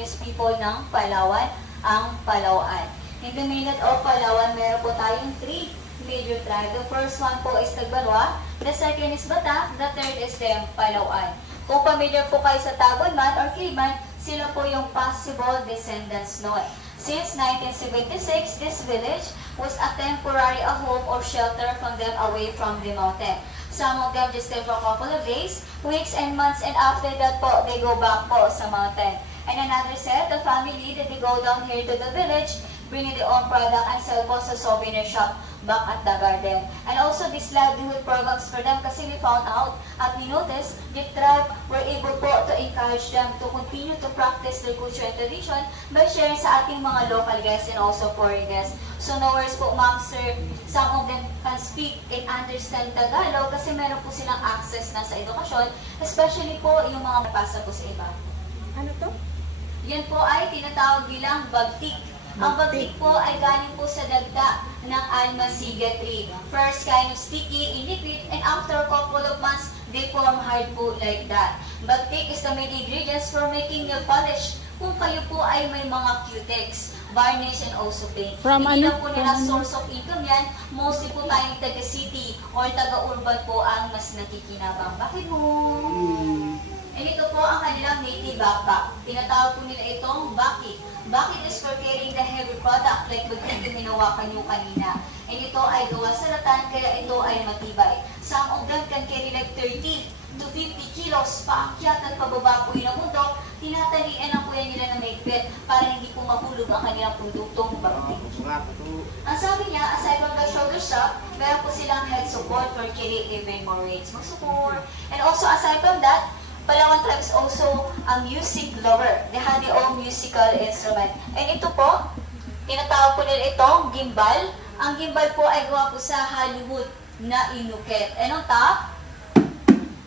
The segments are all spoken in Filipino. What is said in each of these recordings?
indigenous people ng Palawan, ang Palawaan. In the mainland of Palawan, meron po tayong 3 major tribes. The first one po is Tagbanwa, the second is Batak, the third is the Palawaan. Kung familiar po kayo sa Tabon man or Kiliman, sila po yung possible descendants noon. Since 1976, this village was a temporary home or shelter from them away from the mountain. Some of them just stay for a couple of days, weeks, and months, and after that po, they go back po sa mountain. And another set, the family that they go down here to the village, bringing their own product and sell po sa souvenir shop back at the garden. And also this livelihood programs for them kasi we found out at we noticed the tribe were able po to encourage them to continue to practice their culture and tradition by sharing sa ating mga local guests and also foreign guests. So no worries po ma'am sir, some of them can speak and understand Tagalog kasi meron po silang access na sa edukasyon, especially po yung mga napasa po sa iba. Ano to? Yan po ay tinatawag bilang bagtik. Ang bagtik po ay galing po sa dagta ng almasiga tree. First kind of sticky in liquid and after a couple of months, they form hard po like that. Bagtik is the main ingredients for making nail polish. Kung kayo po ay may mga cutex, varnish and also paint. Hindi na po nila source of income yan. Mostly po tayong taga-city or taga-urban po ang mas nakikinabang. Bakit mo? And ito po ang kanilang native backpack. Tinatawag po nila itong baki. Bakit is for carrying the heavy product like bagtik yung minawakan nyo kanina. And ito ay gawa sa ratan kaya ito ay matibay. Some of them can carry like 30 to 50 kilos paakyat at pababa po yung bundok. Tinatalian ang kuya nila na maigpit para hindi po mahulog ang kanilang produktong bagtik. Ang sabi niya, aside from the shoulder strap, meron po silang head support for carry even more weights. Mag-support. And also aside from that, Palawan tribe is also a music lover. They have their own musical instrument. And ito po, tinatawag po nila itong gimbal. Ang gimbal po ay gawa po sa Hollywood na inukit. And on top,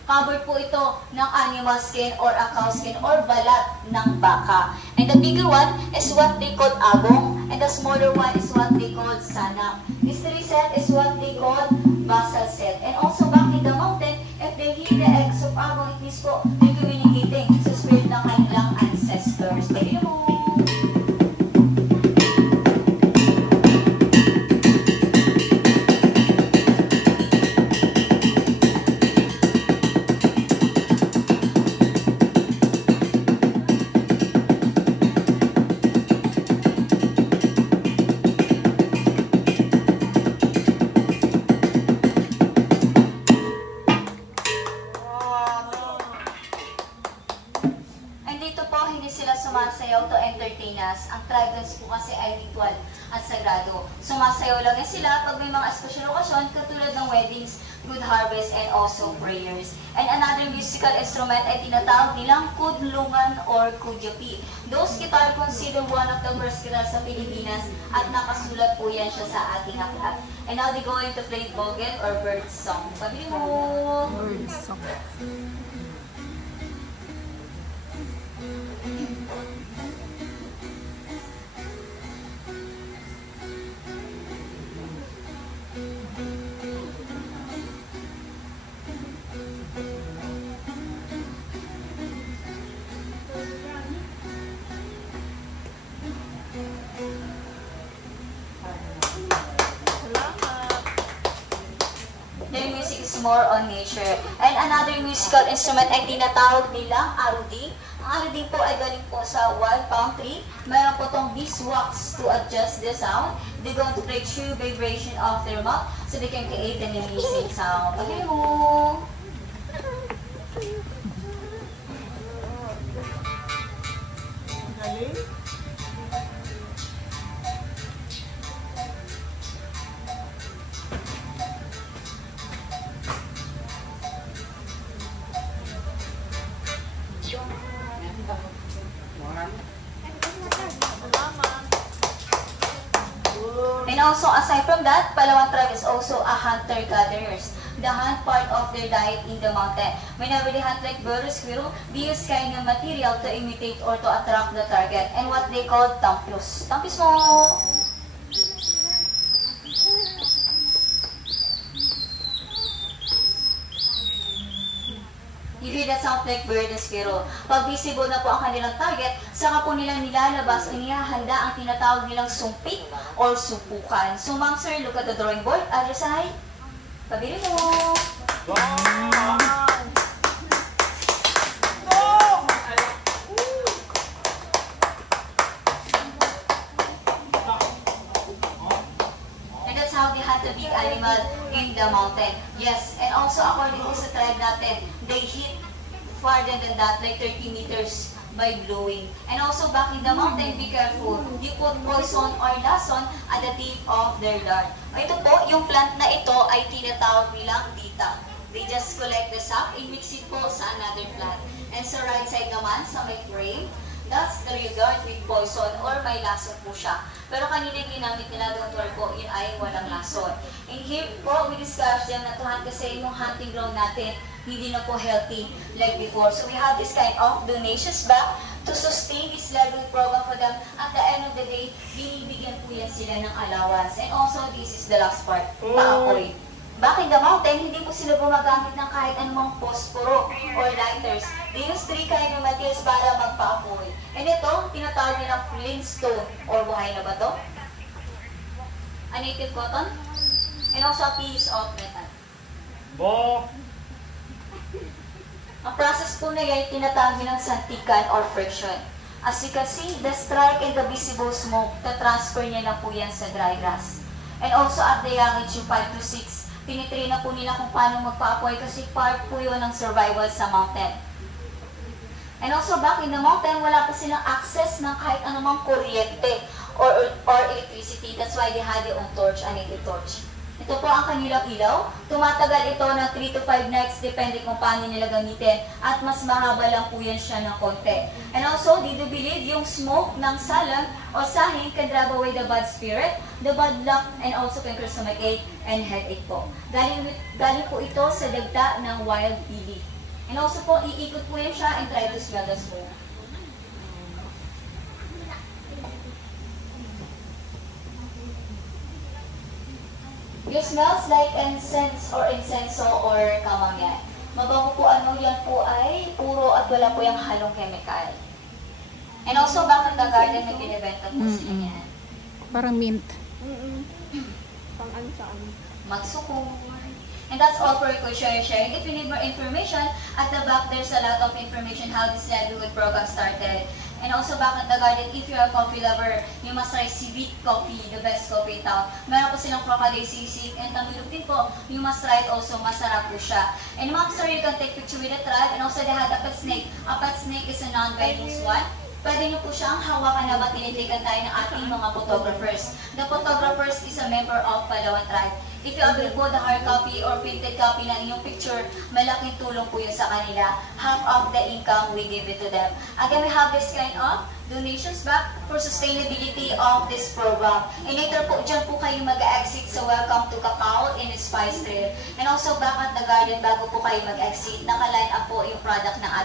cover po ito ng animal skin or a cow skin or balat ng baka. And the bigger one is what they call abong. And the smaller one is what they call sanam. This 3 set is what they call basal set. And also back in the mountain, if they hear the eggs of abong, it means po, they're communicating sa spirit ng kanilang ancestors. Pwede mo! Sumasayaw to entertain us. Ang tribe dance po kasi ay ritual at sagrado. Sumasayaw lang yan sila pag may mga special okasyon katulad ng weddings, good harvest, and also prayers. And another musical instrument ay tinatawag nilang kudlungan or kudyapi. Those guitar considered one of the first guitar sa Pilipinas at nakasulat po yan siya sa ating aklat. And now they going to play boget or bird song. Pabili mo! Bird song. Their music is more on nature. And another musical instrument ay tinatawag nilang aruding. Ang aruding po ay galing po sa wild palm tree. Meron po itong beeswax to adjust the sound. They're going to play true vibration of their mouth so they can create an amazing sound. Okay mo! And also, aside from that, Palawan tribe is also a hunter-gatherers. The hunt part of their diet in the mountain. Whenever they hunt like bird or squirrel, they use kind of material to imitate or to attract the target. And what they call tampyos. Tampyos mo! hear the sound like birds pero pag visible na po ang kanilang target, saka po nilang nilalabas o nihahanda ang tinatawag nilang sumpit or sumpukan. So ma'am sir, look at the drawing board. Other side. Pabili mo. How they had the big animal in the mountain. Yes, and also according to sa tribe natin, they hit farther than that, like 30 meters by blowing. And also back in the mountain, be careful. You put poison or lason at the tip of their dart. Ito po, yung plant na ito ay tinatawag nilang dita. They just collect the sap and mix it po sa another plant. And sa right side naman, sa may frame, that's the regard with poison or may lason po siya. Pero kanina ginamit nila Dr. po, yun ay walang lason. And here po, we discussed yan na to hunt kasi yung hunting ground natin, hindi na po healthy like before. So we have this kind of donations back to sustain this livelihood program for them. At the end of the day, binibigyan po yan sila ng allowance. And also, this is the last part, paapoy. Back in the mountain, hindi po sila gumagamit ng kahit anumang posporo or lighters. They use 3 kind of materials para magpaapoy. And ito, tinatawag nilang flintstone or buhay na ba to? A native cotton? And also a piece of metal. Bo! Ang process po na yan, tinatawag nilang santikan or friction. As you can see, the strike and the visible smoke, transfer niya na po yan sa dry grass. And also at the young age, 5 to 6, tinitrain na po nila kung paano magpaapoy kasi part po yun ng survival sa mountain. And also back in the mountain, wala pa silang access ng kahit anumang kuryente or electricity. That's why they had their own torch, a native torch. Ito po ang kanilang ilaw. Tumatagal ito ng 3 to 5 nights depende kung paano nila gamitin. At mas mahaba lang po yan siya ng konti. And also, did you believe yung smoke ng salam o sahin can drive away the bad spirit, the bad luck, and also can cause stomachache and headache po. Galing po ito sa dagta ng wild lily. And also po, iikot po yan siya and try to smell the smoke. It smells like incense or incenso or kamangyan. Mabango po ano yan po ay puro at wala po yung halong chemical. And also, back in the garden, may binibenta po sila yan. Parang mint. Pang-ano saan? Magsukong. And that's all for sharing. If you need more information, at the back there's a lot of information how this livelihood program started. And also back at the garden, if you're a coffee lover, you must try Civic Coffee, the best coffee in town. Meron po silang crocodile sisig and tamilok din po. You must try it also, masarap po siya. And ma'am sir, you can take picture with the tribe. And also they had a pet snake. A pet snake is a non-venomous one. Pwede niyo po siyang hawakan na tinitigan tayo ng ating mga photographers. The photographers is a member of Palawan tribe. If you avail po the hard copy or printed copy ng inyong picture, malaking tulong po yun sa kanila. Half of the income, we give it to them. Again, we have this kind of donations back for sustainability of this program. And later po, dyan po kayo mag-exit sa Welcome to Cacao in Spice Trail. And also back at the garden, bago po kayo mag-exit, naka-line up po yung product ng